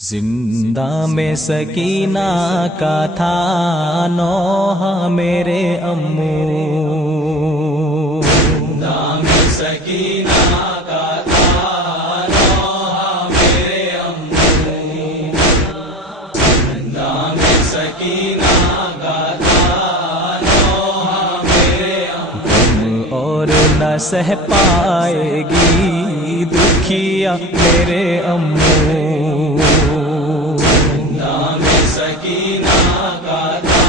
زندہ میں سکینہ کا تھا نوحہ میرے امو، زندہ میں سکینہ کا تھا نوحہ میرے امو، زندہ میں سکینہ کا تھا نوحہ میرے امو، اور نہ سہ پائے گی دکھیا میرے امو، زندہ میں سکینہ کا تھا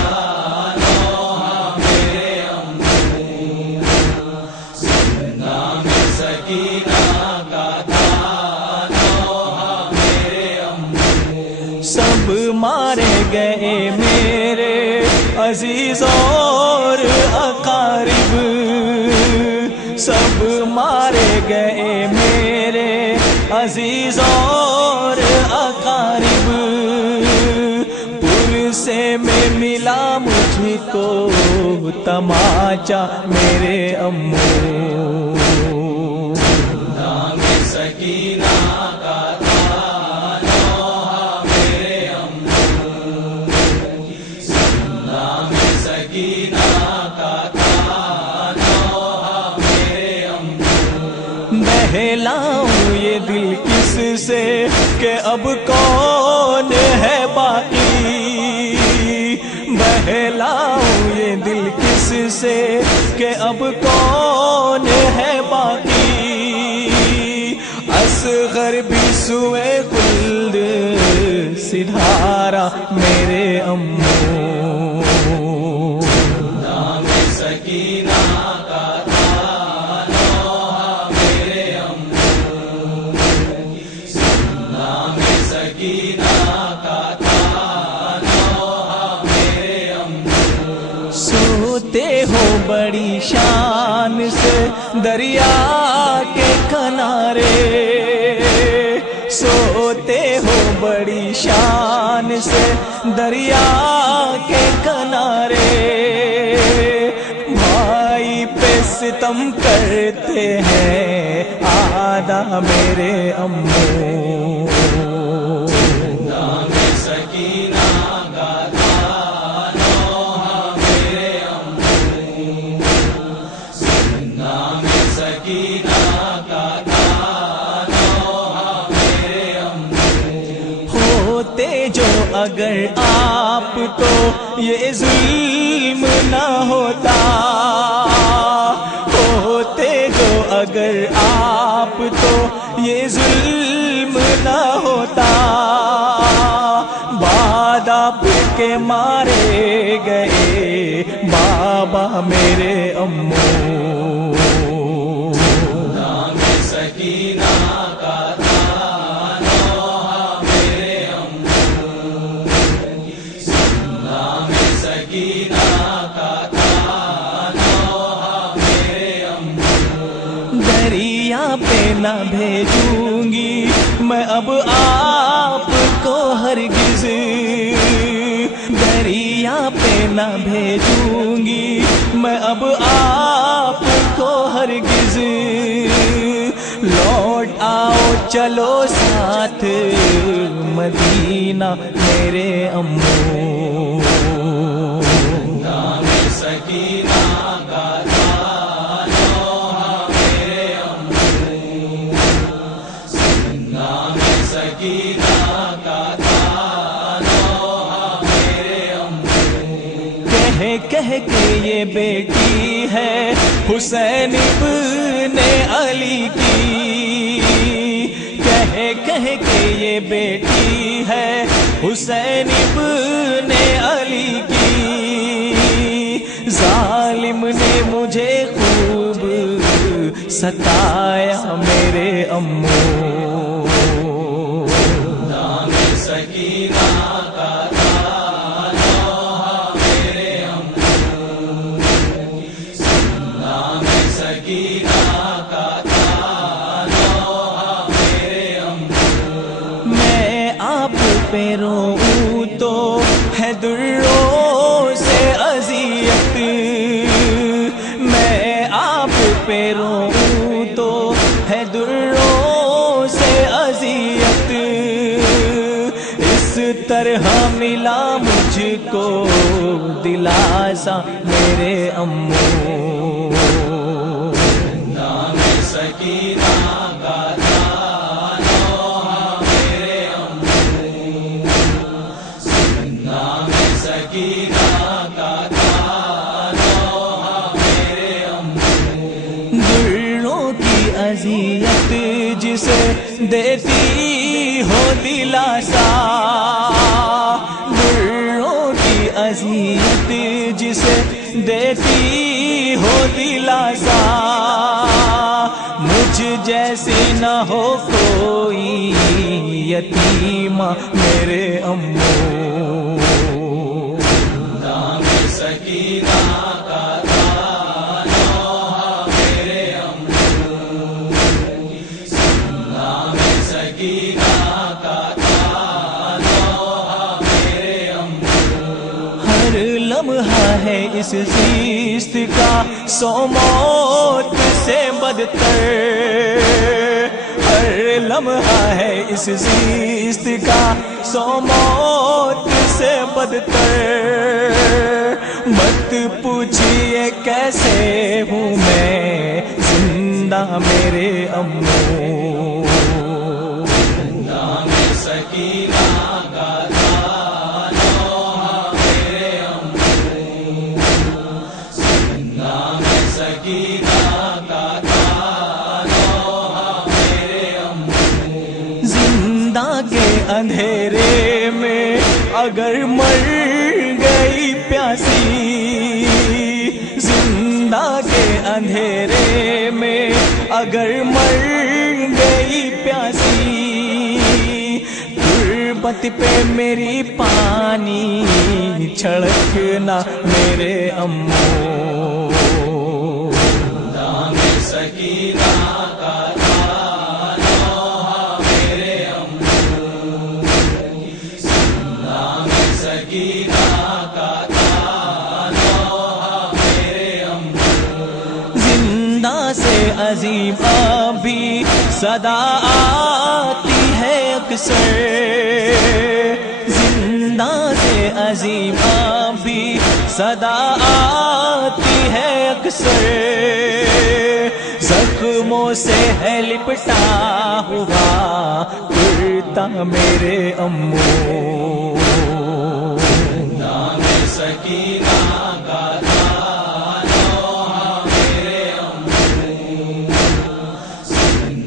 نوحہ میرے امو، زندہ میں سکینہ کا تھا نوحہ میرے امو، سب مارے گئے میرے عزیز اور اقارب، سب مارے گئے میرے عزیز اور اقارب، پرسے میں ملا مجھ کو تماچا میرے امو، زندہ میں سکینہ کا تھا نوحہ میرے امو، زندہ میں سکینہ کا تھا نوحہ میرے امو، بہلاؤں یہ دل کس سے کہ اب کون ہے باقی، بہلاؤں یہ دل کس سے کہ اب کون ہے باقی، اصغر بھی سوئے خلد سدھارا میرے امو، زندہ میں سکینہ کا تھا نوحہ میرے امو، زندہ میں سکینہ کا تھا نوحہ میرے امو، سوتے ہو بڑی شان سے دریا کے کنارے، سوتے ہو بڑی شان سے دریا کے کنارے، بھائی پہ ستم کرتے ہیں آدھا میرے امو، زندہ میں سکینہ کا تھا نوحہ میرے امو، زندہ میں سکینہ کا تھا نوحہ میرے امو، ہوتے جو اگر آپ تو یہ ظلم نہ ہوتا، ہوتے جو اگر آپ تو یہ ظلم نہ ہوتا، بعد آپ کے مارے گئے بابا میرے امو، زندہ میں سکینہ کا تھا نوحہ میرے امو، زندہ میں سکینہ کا تھا نوحہ میرے امو، دریا پہ نہ بھیجوں گی میں اب آپ کو ہرگز، دریا پہ نہ بھیجوں گی میں اب آپ کو ہرگز، لوٹ آؤ چلو ساتھ مدینہ میرے امو، زندہ میں سکینہ کا تھا نوحہ میرے امو، زندہ میں سکینہ کا تھا نوحہ میرے امو، کہہ کے یہ بیٹی ہے حسین ابن علی کی، کہہ کے یہ بیٹی ہے حسین ابن علی کی، ظالم نے مجھے خوب ستایا میرے امو، زندہ میں سکینہ کا تھا نوحہ میرے امو، زندہ میں سکینہ کا تھا نوحہ میرے امو، میں آپ پہ روؤں تو ہے دروں سے اذیت، میں آپ پہ روؤں تو ہے دروں سے اذیت، ہاں ملا مجھ کو دلاسا میرے امو، نام سکینہ کا تھا نوحہ میرے امو، نام سکینہ کا تھا نوحہ میرے امو، دروں کی اذیت جسے دیتی ہو دلاسا، دروں کی اذیت جسے دیتی ہو دلاسا، مجھ جیسی نہ ہو کوئی یتیمہ میرے امو، نام سکینہ کا تھا نوحہ میرے امو، نام سکینہ کا تھا نوحہ میرے امو، ہر لمحہ ہے اس زیست کا سو موت سے بدتر، ہر لمحہ ہے اس زیست کا سو موت سے بدتر، مت پوچھئے کیسے ہوں میں زندہ میرے امو، نام سکینہ کا تھا نوحہ میرے امو، نام سکینہ کا تھا نوحہ میرے امو، زندہ کے اندھیرے میں اگر مر گئی پیاسی، زندہ کے اندھیرے میں اگر مر گئی پیاسی، تربت پہ میری پانی چھڑکنا میرے امو، نام سکینہ کا تھا نوحہ میرے امو، نام سکینہ کا تھا نوحہ میرے امو، زندہ سے عظیم ابھی صدا آتی ہے اکثر، زندہ سے عظیم ابھی صدا آتی ہے اکثر، زخموں سے ہے لپٹا ہوا کرتا میرے امو، نام سکینہ کا تھا نوحہ میرے امو،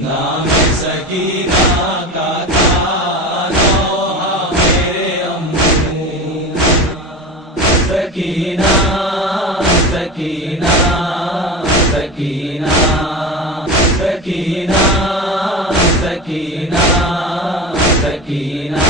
نام سکینہ کا تھا نوحہ میرے امو، سکینہ سکینہ سکینہ سکینہ سکینہ سکینہ